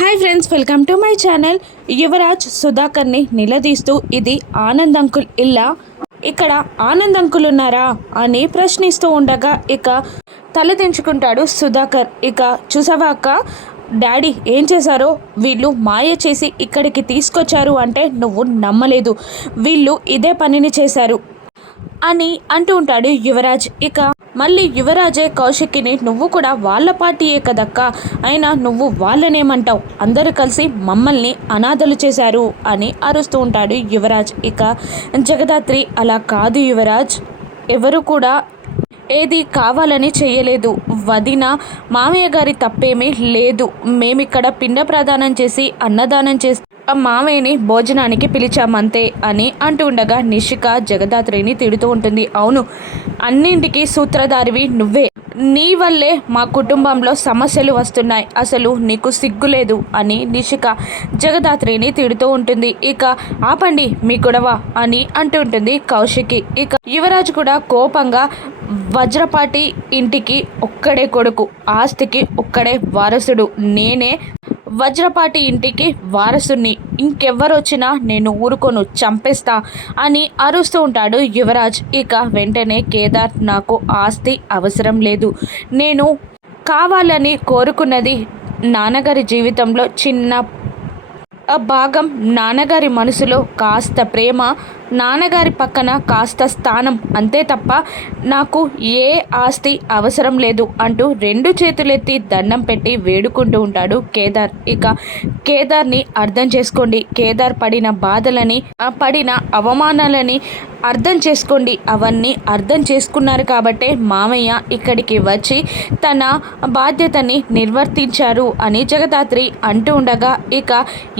Hi friends, welcome to my channel. Yuvraj సుధాకర్ని నిలదీస్తూ ఇది ఆనంద్ అంకుల్ ఇల్లా, ఇక్కడ ఆనంద్ అంకుల్ ఉన్నారా అని ప్రశ్నిస్తూ ఉండగా ఇక తలదించుకుంటాడు సుధాకర్. ఇక చూసావా అక్క, డాడీ ఏం చేశారో, వీళ్ళు మాయ చేసి ఇక్కడికి తీసుకొచ్చారు అంటే నువ్వు నమ్మలేదు, వీళ్ళు ఇదే పనిని చేశారు అని అంటూ ఉంటాడు యువరాజ్. ఇక మళ్ళీ యువరాజే కౌశిక్ని, నువ్వు కూడా వాళ్ళ పార్టీయే కదక్క, అయినా నువ్వు వాళ్ళనేమంటావు, అందరూ కలిసి మమ్మల్ని అనాథలు చేశారు అని అరుస్తూ ఉంటాడు యువరాజ్. ఇక జగదాత్రి, అలా కాదు యువరాజ్, ఎవరు కూడా ఏది కావాలని చేయలేదు, వదిన మామయ్య గారి తప్పేమీ లేదు, మేమిక్కడ పిండ ప్రదానం చేసి అన్నదానం చేసి మామయ్యని భోజనానికి పిలిచామంతే అని అంటూ ఉండగా నిషిక జగదాత్రిని తిడుతూ ఉంటుంది. అవును, అన్నింటికి సూత్రధారివి నువ్వే, నీ వల్లే మా కుటుంబంలో సమస్యలు వస్తున్నాయి, అసలు నీకు సిగ్గులేదు అని నిషిక జగదాత్రిని తిడుతూ ఉంటుంది. ఇక ఆపండి మీ గొడవ అని అంటూ ఉంటుంది కౌశికి. ఇక యువరాజు కూడా కోపంగా, వజ్రపాటి ఇంటికి ఒక్కడే కొడుకు, ఆస్తికి ఒక్కడే వారసుడు, నేనే వజ్రపాటి ఇంటికి వారసుని, ఇంకెవ్వరొచ్చినా నేను ఊరుకోను, చంపేస్తా అని అరుస్తూ ఉంటాడు యువరాజ్. ఇక వెంటనే కేదార్, నాకు ఆస్తి అవసరం లేదు, నేను కావాలని కోరుకున్నది నాన్నగారి జీవితంలో చిన్న భాగం, నాన్నగారి మనసులో కాస్త ప్రేమ, నాన్నగారి పక్కన కాస్త స్థానం, అంతే తప్ప నాకు ఏ ఆస్తి అవసరం లేదు అంటూ రెండు చేతులెత్తి దండం పెట్టి వేడుకుంటూ ఉంటాడు కేదార్. ఇక కేదార్ని అర్థం చేసుకోండి, కేదార్ పడిన బాధలని, పడిన అవమానాలని అర్థం చేసుకోండి, అవన్నీ అర్థం చేసుకున్నారు కాబట్టే మామయ్య ఇక్కడికి వచ్చి తన బాధ్యతని నిర్వర్తించారు అని జగదాత్రి అంటూ ఉండగా, ఇక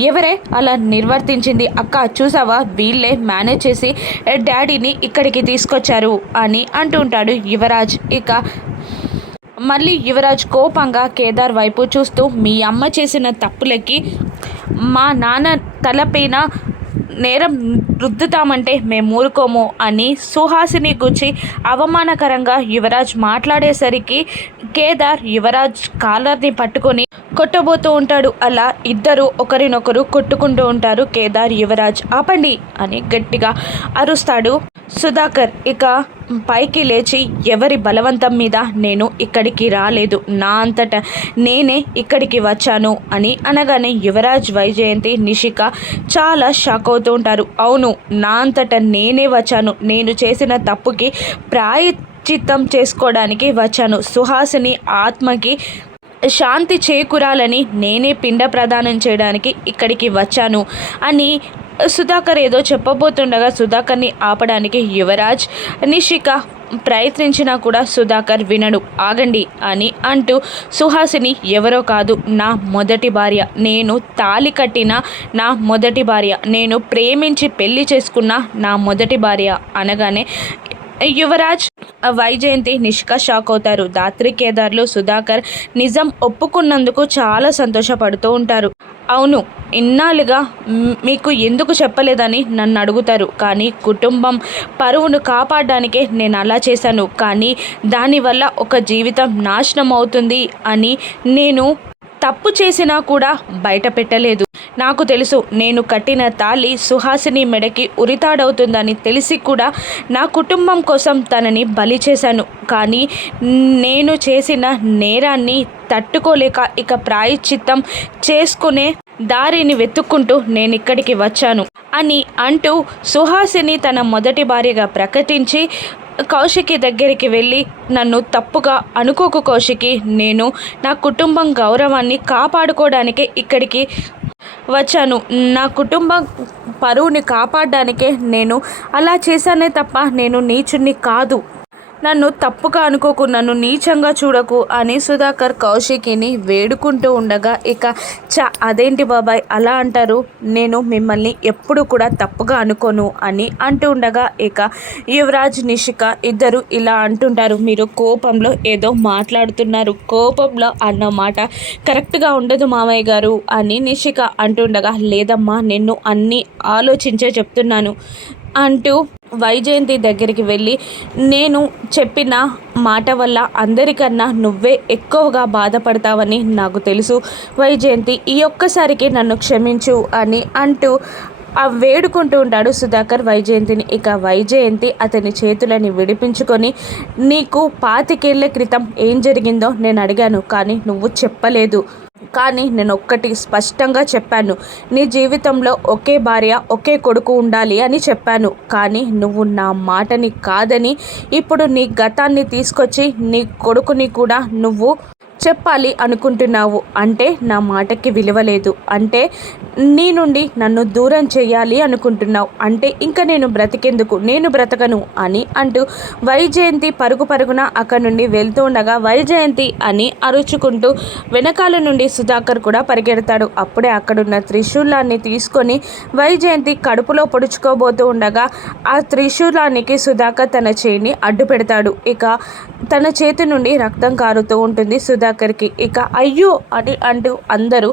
ఎవరే అలా నిర్వర్తించింది అక్క, చూసావా, వీళ్ళే మేనేజ్ చేసి డాడీని ఇక్కడికి తీసుకొచ్చారు అని అంటూ ఉంటాడు యువరాజ్. ఇక మళ్ళీ యువరాజ్ కోపంగా కేదార్ వైపు చూస్తూ, మీ అమ్మ చేసిన తప్పులకి మా నాన్న తలపైన నేరం రుద్దుతామంటే మేము ఊరుకోము అని సుహాసిని గురించి అవమానకరంగా యువరాజ్ మాట్లాడేసరికి కేదార్ యువరాజ్ కాలర్ని పట్టుకొని కొట్టబోతూ ఉంటాడు. అలా ఇద్దరు ఒకరినొకరు కొట్టుకుంటూ ఉంటారు. కేదార్, యువరాజ్, ఆపండి అని గట్టిగా అరుస్తాడు సుధాకర్. ఇక పైకి లేచి, ఎవరి బలవంతం మీద నేను ఇక్కడికి రాలేదు, నా అంతటా నేనే ఇక్కడికి వచ్చాను అని అనగానే యువరాజ్, వైజయంతి, నిషిక చాలా షాక్ అవుతూ ఉంటారు. అవును, నా అంతటా నేనే వచ్చాను, నేను చేసిన తప్పుకి ప్రాయశ్చిత్తం చేసుకోవడానికి వచ్చాను, సుహాసిని ఆత్మకి శాంతి చేకూరాలని నేనే పిండ ప్రదానం చేయడానికి ఇక్కడికి వచ్చాను అని సుధాకర్ ఏదో చెప్పబోతుండగా సుధాకర్ని ఆపడానికి యువరాజ్, నిషిక ప్రయత్నించినా కూడా సుధాకర్ వినడు. ఆగండి అని అంటూ, సుహాసిని ఎవరో కాదు, నా మొదటి భార్య, నేను తాళి కట్టిన నా మొదటి భార్య, నేను ప్రేమించి పెళ్లి చేసుకున్న నా మొదటి భార్య అనగానే యువరాజ్, వైజయంతి, నిష్క షాక్ అవుతారు. దాత్రి, కేదార్లు సుధాకర్ నిజం ఒప్పుకున్నందుకు చాలా సంతోషపడుతూ ఉంటారు. అవును, ఇన్నాళ్ళుగా మీకు ఎందుకు చెప్పలేదని నన్ను అడుగుతారు, కానీ కుటుంబం పరువును కాపాడడానికే నేను అలా చేశాను, కానీ దానివల్ల ఒక జీవితం నాశనం అవుతుంది అని నేను తప్పు చేసినా కూడా బయట పెట్టలేదు. నాకు తెలుసు, నేను కట్టిన తాళి సుహాసిని మెడకి ఉరితాడవుతుందని తెలిసి కూడా నా కుటుంబం కోసం తనని బలి చేశాను, కానీ నేను చేసిన నేరాన్ని తట్టుకోలేక ఇక ప్రాయశ్చిత్తం చేసుకునే దారిని వెతుక్కుంటూ నేను ఇక్కడికి వచ్చాను అని అంటూ సుహాసిని తన మొదటి భార్యగా ప్రకటించి కౌశికి దగ్గరికి వెళ్ళి, నన్ను తప్పుగా అనుకోకు కౌశికి, నేను నా కుటుంబం గౌరవాన్ని కాపాడుకోవడానికే ఇక్కడికి వచ్చాను, నా కుటుంబం పరువుని కాపాడడానికే నేను అలా చేశానే తప్ప నేను నీచుణ్ణి కాదు, నన్ను తప్పుగా అనుకోకు, నన్ను నీచంగా చూడకు అని సుధాకర్ కౌశికిని వేడుకుంటూ ఉండగా, ఇక అదేంటి బాబాయ్ అలా అంటారు, నేను మిమ్మల్ని ఎప్పుడు కూడా తప్పుగా అనుకోను అని అంటూ ఉండగా, ఇక యువరాజ్, నిషిక ఇద్దరు ఇలా అంటుంటారు, మీరు కోపంలో ఏదో మాట్లాడుతున్నారు, కోపంలో అన్న మాట కరెక్ట్గా ఉండదు మామయ్య గారు అని నిషిక అంటుండగా, లేదమ్మా, నిన్ను అన్నీ ఆలోచించే చెప్తున్నాను, అంటూ వైజయంతి దగ్గరికి వెళ్ళి, నేను చెప్పిన మాట వల్ల అందరికన్నా నువ్వే ఎక్కువగా బాధపడతావని నాకు తెలుసు వైజయంతి, ఈ ఒక్కసారికి నన్ను క్షమించు అని అంటూ వేడుకుంటూ ఉంటాడు సుధాకర్ వైజయంతిని. ఇక వైజయంతి అతని చేతులని విడిపించుకొని, నీకు 25 ఏళ్ల క్రితం ఏం జరిగిందో నేను అడిగాను, కానీ నువ్వు చెప్పలేదు. కానీ నేను ఒక్కటి స్పష్టంగా చెప్పాను, నీ జీవితంలో ఒకే భార్య ఒకే కొడుకు ఉండాలి అని చెప్పాను. కానీ నువ్వు నా మాటని కాదని ఇప్పుడు నీ గతాన్ని తీసుకొచ్చి నీ కొడుకుని కూడా నువ్వు చెప్పాలి అనుకుంటున్నావు. అంటే నా మాటకి విలువ లేదు, అంటే నీ నుండి నన్ను దూరం చేయాలి అనుకుంటున్నావు, అంటే ఇంకా నేను బ్రతికేందుకు, నేను బ్రతకను అని అంటూ వైజయంతి పరుగు పరుగున అక్కడి నుండి వెళ్తూ ఉండగా వైజయంతి అని అరుచుకుంటూ వెనకాల నుండి సుధాకర్ కూడా పరిగెడతాడు. అప్పుడే అక్కడున్న త్రిశూలాన్ని తీసుకొని వైజయంతి కడుపులో పొడుచుకోబోతూ ఉండగా ఆ త్రిశూలానికి సుధాకర్ తన చేయిని అడ్డు పెడతాడు. ఇక తన చేతి నుండి రక్తం కారుతూ ఉంటుంది సుధాకర్కి. ఇక అయ్యో అని అంటూ అందరూ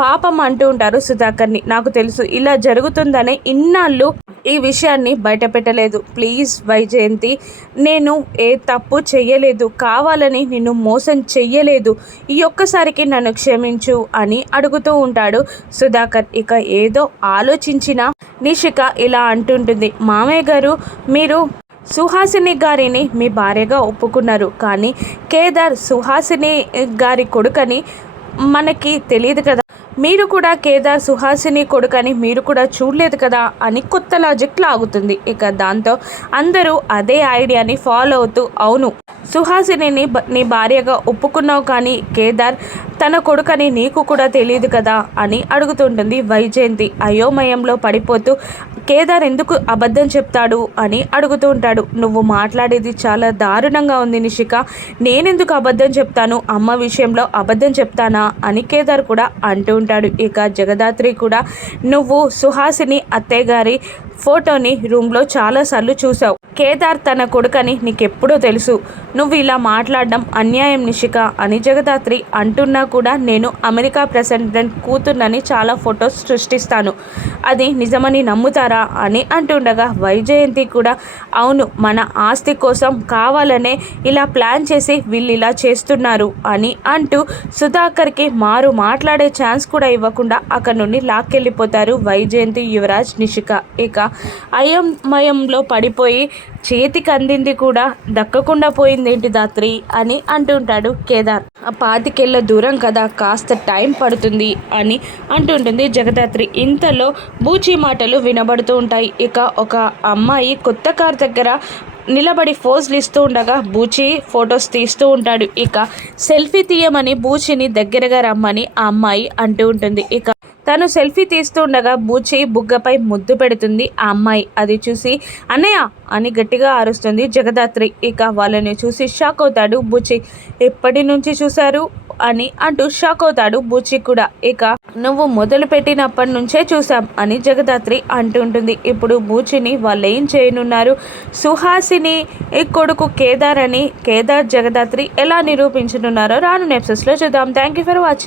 పాపం అంటూ ఉంటారు సుధాకర్ని. నాకు తెలుసు ఇలా జరుగుతుందనే ఇన్నాళ్ళు ఈ విషయాన్ని బయట పెట్టలేదు. ప్లీజ్ వైజయంతి, నేను ఏ తప్పు చెయ్యలేదు, కావాలని నిన్ను మోసం చెయ్యలేదు, ఈ ఒక్కసారికి నన్ను క్షమించు అని అడుగుతూ ఉంటాడు సుధాకర్. ఇక ఏదో ఆలోచించిన నిషిక ఇలా అంటుంటుంది, మామయ్య గారు, మీరు సుహాసిని గారిని మీ భార్యగా ఒప్పుకున్నారు, కానీ కేదార్ సుహాసిని గారి కొడుకని మనకి తెలియదు కదా, మీరు కూడా కేదార్ సుహాసిని కొడుకని మీరు కూడా చూడలేదు కదా అని కొత్త లాజిక్ లాగుతుంది. ఇక దాంతో అందరూ అదే ఐడియాని ఫాలో అవుతూ, అవును సుహాసిని నీ భార్యగా ఒప్పుకున్నావు, కానీ కేదార్ తన కొడుకని నీకు కూడా తెలియదు కదా అని అడుగుతుంటుంది వైజయంతి. అయోమయంలో పడిపోతూ కేదార్ ఎందుకు అబద్ధం చెప్తాడు అని అడుగుతూ ఉంటాడు. నువ్వు మాట్లాడేది చాలా దారుణంగా ఉంది నిషిక, నేనెందుకు అబద్ధం చెప్తాను, అమ్మ విషయంలో అబద్ధం చెప్తానా అని కేదార్ కూడా అంటూ ఉంటాడు. ఇక జగదాత్రి కూడా, నువ్వు సుహాసిని అత్తయ్య గారి ఫోటోని రూమ్లో చాలాసార్లు చూసావు, కేదార్ తన కొడుకని నీకెప్పుడో తెలుసు, నువ్వు ఇలా మాట్లాడడం అన్యాయం నిషిక అని జగదాత్రి అంటున్నా కూడా, నేను అమెరికా ప్రెసిడెంట్ కూతుర్నని చాలా ఫొటోస్ సృష్టిస్తాను, అది నిజమని నమ్ముతారా అని అంటుండగా వైజయంతి కూడా, అవును మన ఆస్తి కోసం కావాలనే ఇలా ప్లాన్ చేసి వీళ్ళు ఇలా చేస్తున్నారు అని అంటూ సుధాకర్కి మాట్లాడే ఛాన్స్ కూడా ఇవ్వకుండా అక్కడ నుండి లాక్కెళ్ళిపోతారు వైజయంతి, యువరాజ్, నిషిక. ఇక అయోమయంలో పడిపోయి చేతికి అందింది కూడా దక్కకుండా పోయిందేంటి దాత్రి అని అంటుంటాడు కేదార్. ఆ 25 ఏళ్ల దూరం కదా, కాస్త టైం పడుతుంది అని అంటుంటుంది జగదాత్రి. ఇంతలో బూచి మాటలు వినబడుతూ ఉంటాయి. ఇక ఒక అమ్మాయి కొత్త కార్ దగ్గర నిలబడి ఫోజులు ఇస్తూ ఉండగా బూచి ఫొటోస్ తీస్తూ ఉంటాడు. ఇక సెల్ఫీ తీయమని బూచిని దగ్గరగా రమ్మని ఆ అమ్మాయి అంటూ ఉంటుంది. ఇక తను సెల్ఫీ తీస్తూ ఉండగా బూచి బుగ్గపై ముద్దు పెడుతుంది ఆ అమ్మాయి. అది చూసి అన్నయ్య అని గట్టిగా అరుస్తుంది జగదాత్రి. ఇక వాళ్ళని చూసి షాక్ అవుతాడు బూచి. ఎప్పటి నుంచి చూశారు అని అంటూ షాక్ అవుతాడు బూచి కూడా. ఇక నువ్వు మొదలు పెట్టినప్పటి నుంచే చూసాం అని జగదాత్రి అంటుంటుంది. ఇప్పుడు బూచిని వాళ్ళు ఏం చేయనున్నారు, సుహాసిని కొడుకు కేదార్ అని కేదార్ జగదాత్రి ఎలా నిరూపించనున్నారో రాను ఎపిసోడ్స్లో చూద్దాం. Thank you for watching.